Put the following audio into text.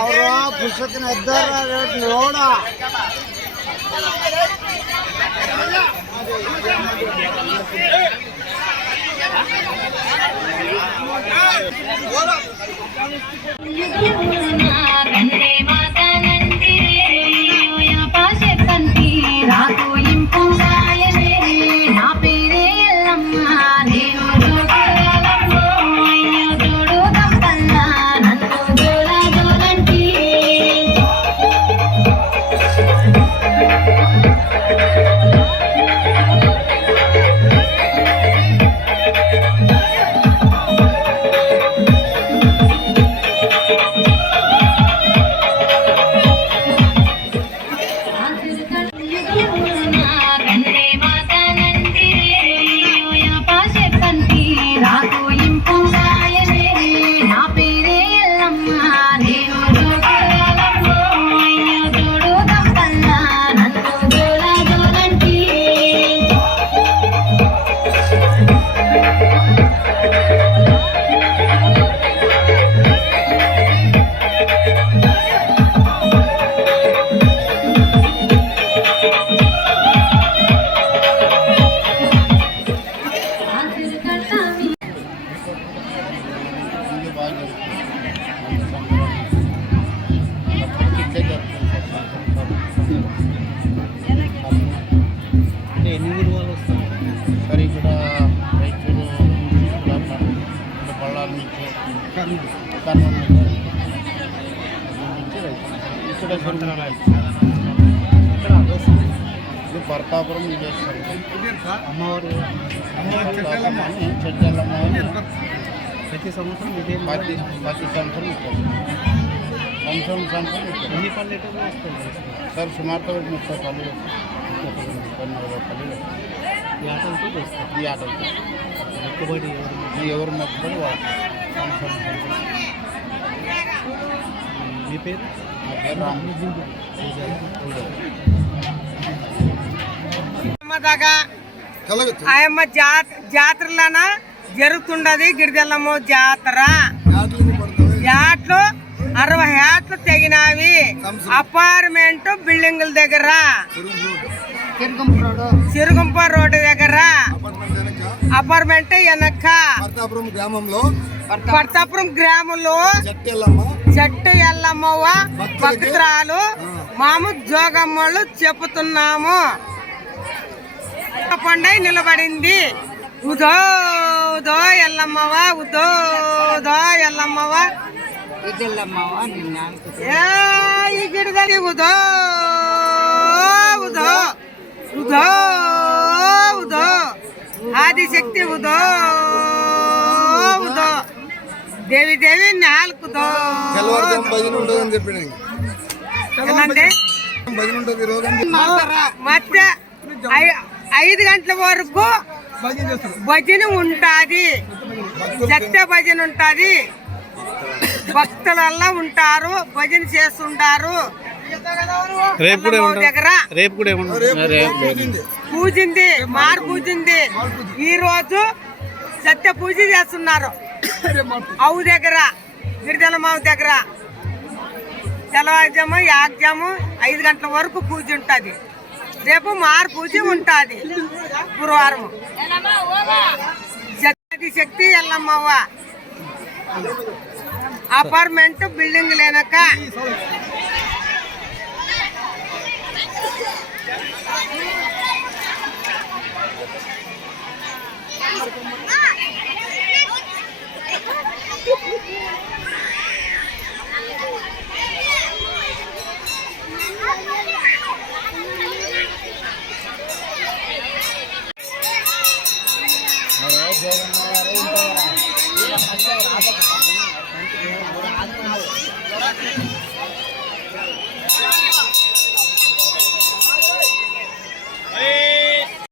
ಅವರು ಪುಸ್ತಕನ ಎದ್ದಾರ ನೋಡ. ಓಡ సరే ఇక్కడ రైతులు ఇక్కడ పళ్ళాల నుంచి కర్నూలు నుంచి. ఇక్కడ ఇది భర్తాపురం విజయశ్వరం అమ్మవారు చెడ్డలమ్మ అని ప్రతి సంవత్సరం ఇదే ప్రతి ప్రతి సంవత్సరం ఇక్కడ సంవత్సరం సంవత్సరం ఎన్ని పల్లెటూరు వస్తుంది సార్ సుమారుతో ముప్పై పళ్ళు ఈ ఆటలతో చేస్తారు ఈ ఆటలతో మొక్కుబడి ఎవరు మొక్కుబడి వాళ్ళు మీ పేరు? నా పేరు రాము దాకా ఆయమ్మ జాత జాతరలన జరుగుతుండది గిరిజల్లమ్మ జాతర. యాట్లు అరవై యాట్లు తెగినవి. అపార్ట్మెంట్ బిల్డింగుల దగ్గర. చిరుగుంప రోడ్డు దగ్గర. అపార్ట్మెంట్ వెనక. గ్రామంలో. పర్తాపురం గ్రామంలో. చెట్టు ఎల్లమ్మవ్వ. భక్తురాలు. మాము జోగమ్మలు చెప్పుతున్నాము. పండై నిలబడింది. ఉదో ఉదో ఎల్లమ్మవ ఉదో ఉదో ఎల్లమ్మవ ఏ ఈ గిడిదడి ఉదో ఉదో ఉదో ఉదో ఆదిశక్తి ఉదో ఉదో దేవి దేవి నాలుగుదో తెల్లవారుజాము భజన ఉంటుందని చెప్పిన ఏమంటే భజన ఉంటుంది రోజు ಮತ್ತೆ ఐ- ఐదు గంటల వరకు భజన ఉంటాది సత్య భజన ఉంటాది భక్తులల్లా ఉంటారు భజన చేస్తుంటారు. అన్నమ్మ దగ్గర రేపు కూడా పూజింది. మారు పూజింది. ఈ రోజు సత్య పూజ చేస్తున్నారు. అవు దగ్గర గిరిజనమావు దగ్గర. తెల్లవారుజాము యాగ్జాము ఐదు గంటల వరకు పూజ ఉంటుంది. రేపు మారు పూజ ఉంటుంది. గురువారం. జగతి శక్తి ఎల్లమ్మవ్వ. Apartment building లేనక్క